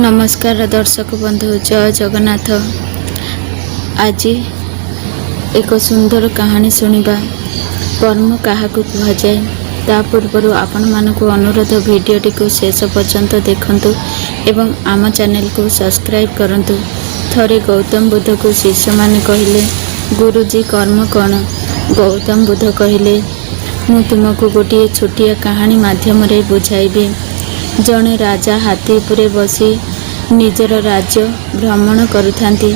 नमस्कार दर्शक बंधु, जय जगन्नाथ। आज एक सुंदर कहानी सुनिबा। कर्म काहाकू कुहाଯାଏ। ता पूर्व आपण मानक अनुरोध भिडियोटी को शेष पर्यंत देखंतु एवं आम चैनल को सब्सक्राइब करंतु। थरे गौतम बुद्ध को शिष्य माने कहिले, गुरुजी कर्म कौन? गौतम बुद्ध कहिले, मु तुमको गोटे छोटिया कहानी माध्यम रे बुझाइबी। जड़े राजा हाथी उपरे बसी निजर राज्य भ्रमण करुथांती।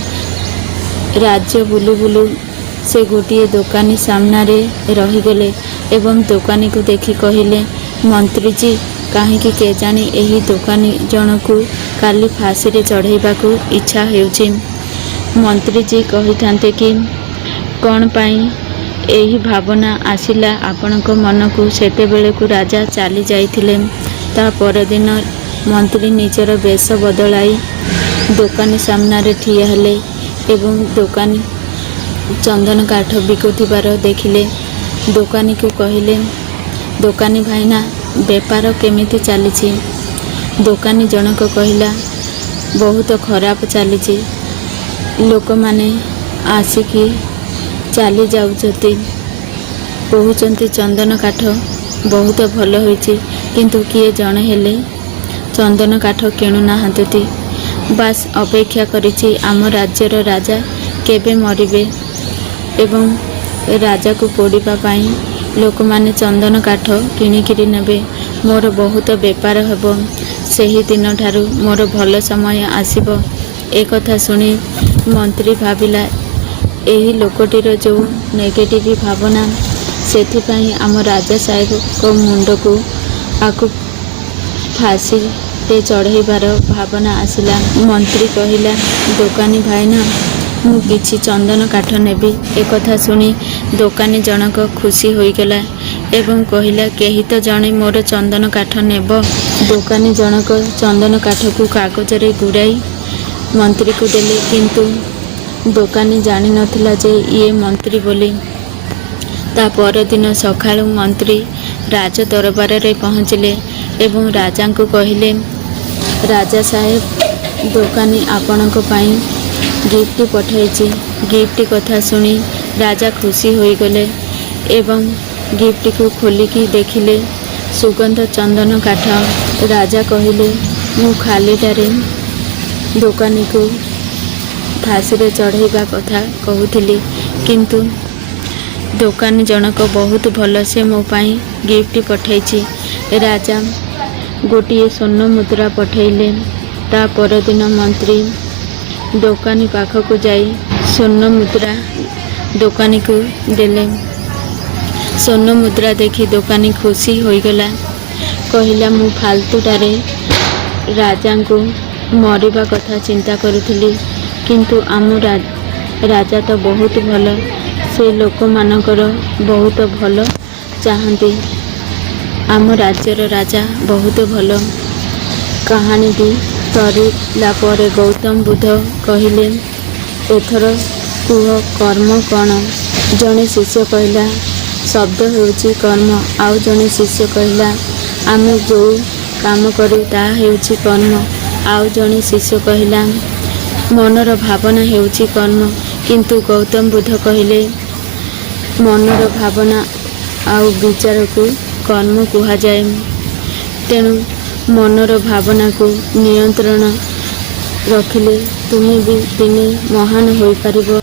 राज्य बुलू बुलू से गोटे दोकानी सामने रहीगले एवं दोकानी को देखि कहिले, मंत्री जी कहीं केजाणी एही दोकानी जन को काली फांसी रे चढ़ाइबाकू इच्छा हेउछि। मंत्री जी कहिथांते कि कौन पाई एही भावना आसिला आपणक मन को? सेतेबेले को राजा चली जाइथिले। ता परदिन मंत्री निजर वेश बदलाई दोकानी सामने ठिया हेले एवं दोकानी चंदन काठ बिकुथिबार देखिले। दोकानी को कहिले, दोकानी भाईना बेपार केमिति चलीछि? दोकानी जनक कहिला, बहुत खराब चलीछि। लोक माने आसिकी चली जाउछथि, कहउछन्ति चंदन काठ बहुत भल होइछि, किंतु किए जणे हेले चंदन काठ किणु नाहंती। बास अपेक्षा करिछि आम राज्यर राजा केबे मरिबे एवं राजा को पोड़िबा पाई लोक माने चंदन काठ किणिकिरी नेबे। मोर बहुत बेपार हेबो। सेही दिन ठारू मोर भल समय आसिबो। एक कथा सुनी मंत्री भाविला, एही लोकटीर जो नेगेटिव भावना सेथिपाई आम राजा साहेब को मुंड को आकु फांसी रे चढ़ाइबार भावना आसिला। मंत्री कहिला, दोकानी भाईना मु किछि चंदन काठ नेबी। एक कथा सुनी दोकानी जनक खुशी होइगला एवं कहिला, केही तो जणे मोर चंदन काठ नेब। दोकानी जनक चंदन काठ को कागज रे गुड़ाई मंत्री को देले, किंतु दोकानी जानि नथिला जे ये मंत्री बोली। ता परदिन सकाळु मंत्री राज दरबार रे पहुँचले एवं राजा को कहिले, राजा साहेब दोकानी आपणक पाई गिफ्ट पठाइछि। गिफ्ट कथा सुनी राजा खुशी होइगले एवं गिफ्ट को खोलिकी देखिले सुगंध चंदन काठ। राजा कहिले, मु खालीटारे दोकानी को फांसी रे चढ़ाइबा कथा कहूथिली, किंतु दोकानी जनक बहुत भल से मो पाई गिफ्ट पठाइछि। राजा गोटे स्वर्ण मुद्रा पठाइले। ता परदिन मंत्री दोकानी पाखक जाई स्वर्ण मुद्रा दोकानी को देले। स्वर्ण मुद्रा देखी दोकानी खुशी होइगला, कहिला, मु फालतूटारे राजा को मरिबा कथा चिंता करुथिली, किंतु आम राजा तो बहुत भल, से लोक मानकर बहुत भल चाहती। आम राज्यर राजा बहुत भल। कहानी दी सरिला परे गौतम बुद्ध कहिले, एथर कुह कर्म कौन? जड़े शिष्य कहला, शब्द हेउछि कर्म। आउ जड़े शिष्य कहला, आमे जो काम करू ता हेउछि कर्म। आउ जड़े शिष्य कहला, मनर भावना हेउछि कर्म। किंतु गौतम बुद्ध कहिले, मनर भावना आउ विचार को कर्म कुहाଯାଏ। तेणु मनर भावना को नियंत्रण रखिले तुमे भी दिने महान होई परिबो।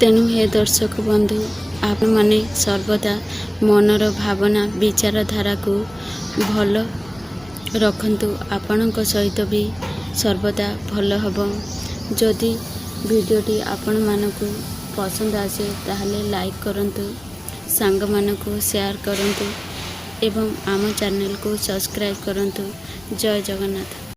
तेणु हे दर्शक बंधु, आप माने सर्वदा मनर भावना विचारधारा को भल रखंतु। आपणक सहित भी सर्वदा भल हबो। जदि वीडियोटी आपण मानकु पसंद आसे ताहले लाइक करंतु, सांग मानकु शेयर करंतु एवं आम चैनल को सब्सक्राइब करंतु। जय जगन्नाथ।